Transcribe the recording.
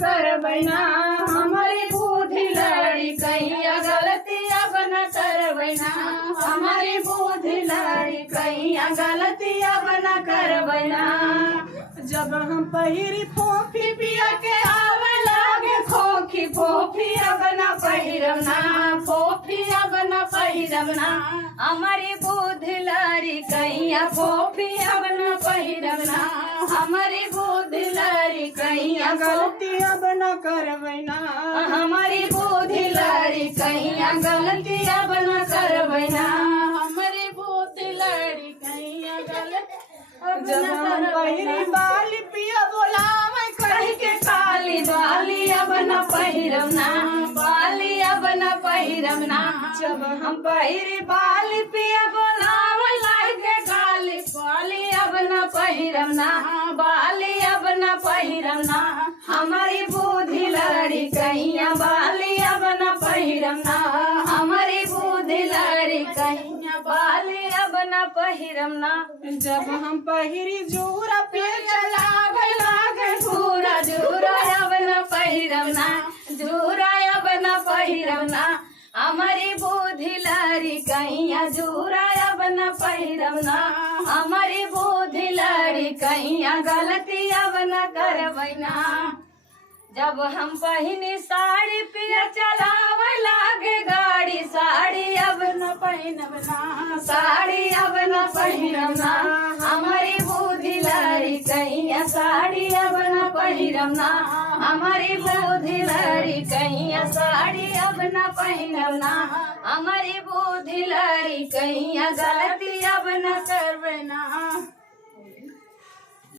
करबै ना, हमारी बुद्धि लड़ी कैया गलती अब न करबै ना, हमारी बुद्धि लड़ी कैया गलती अब न करबै ना। जब हम पहिरी फोफी पिया के आवे लागे खोखी, फोफी अब न पहिरब ना, फोफी अब न पहिरब ना, हमारी बुद्धि लड़ी कैया फोफी अब न पहिरब ना, हमारी बुद्धि लड़ी कैया गलती अब न करबै ना, हमारी बुद्धि लड़ी कैया गलती अब न करबै ना, हमारी बुद्धि लड़ी कैया गलती। जब हम पहिरी बाली पिया बोलावे कही के काली, बाली अब न पहिरब ना, बाली अब न पहिरब ना। जब हम पहिरी बाली पिया बोलावे लागे काली, बाली अब न पहिरब ना, बाली अब न पहिरब ना, हमारी बुद्धि लड़ी कैया बाली अब न पहिरब ना, हमारी बुद्धि लड़ी कैया बाली अब न पहिरब ना। जब हम पहिरी जूरा पे चलावे लागे पूरा, जूरा अब न पहिरब ना, जूरा अब न पहिरब ना, हमारी बुद्धि लड़ी कैया जूरा अब न पहिरब ना, हमारी बुद्धि लड़ी कैया गलती अब न करबै ना। जब हम पहिनी साड़ी पिया चलावे लागे गाड़ी, साड़ी अब न पहिनब ना, साड़ी अब न पहिरब ना, हमारी बुद्धि लड़ी कैया साड़ी अब न पहिरब ना, हमारी बुद्धि लड़ी कैया साड़ी अब न पहिरब ना, हमारी बुद्धि लड़ी कैया गलती अब न करबै ना।